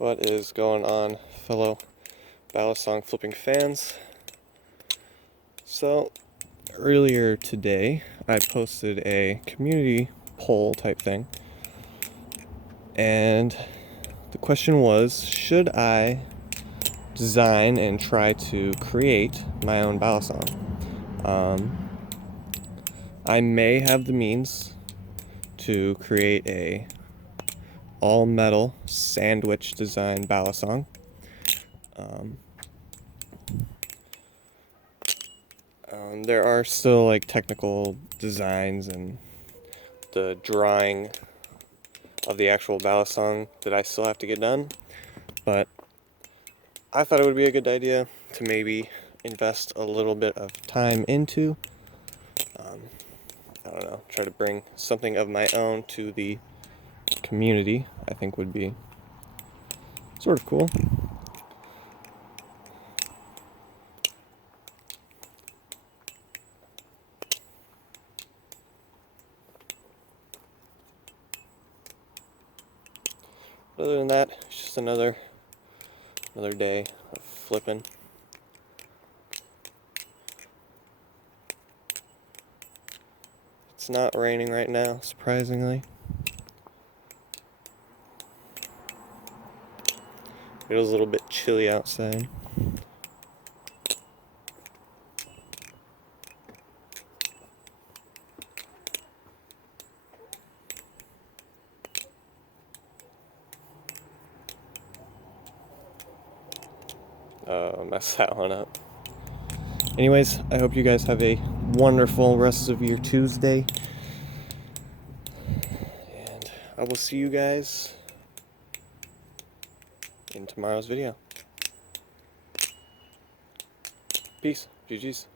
What is going on, fellow Balisong flipping fans? So, earlier today, I posted a community poll type thing, and the question was, should I design and try to create my own Balisong? I may have the means to create a all-metal sandwich design Balisong. There are still like technical designs and the drawing of the actual Balisong that I still have to get done, but I thought it would be a good idea to maybe invest a little bit of time into, I don't know, try to bring something of my own to the community. I think would be sort of cool. Other than that, it's just another day of flipping. It's not raining right now, surprisingly. It was a little bit chilly outside. Messed that one up. Anyways, I hope you guys have a wonderful rest of your Tuesday. And I will see you guys in tomorrow's video. Peace. GG's.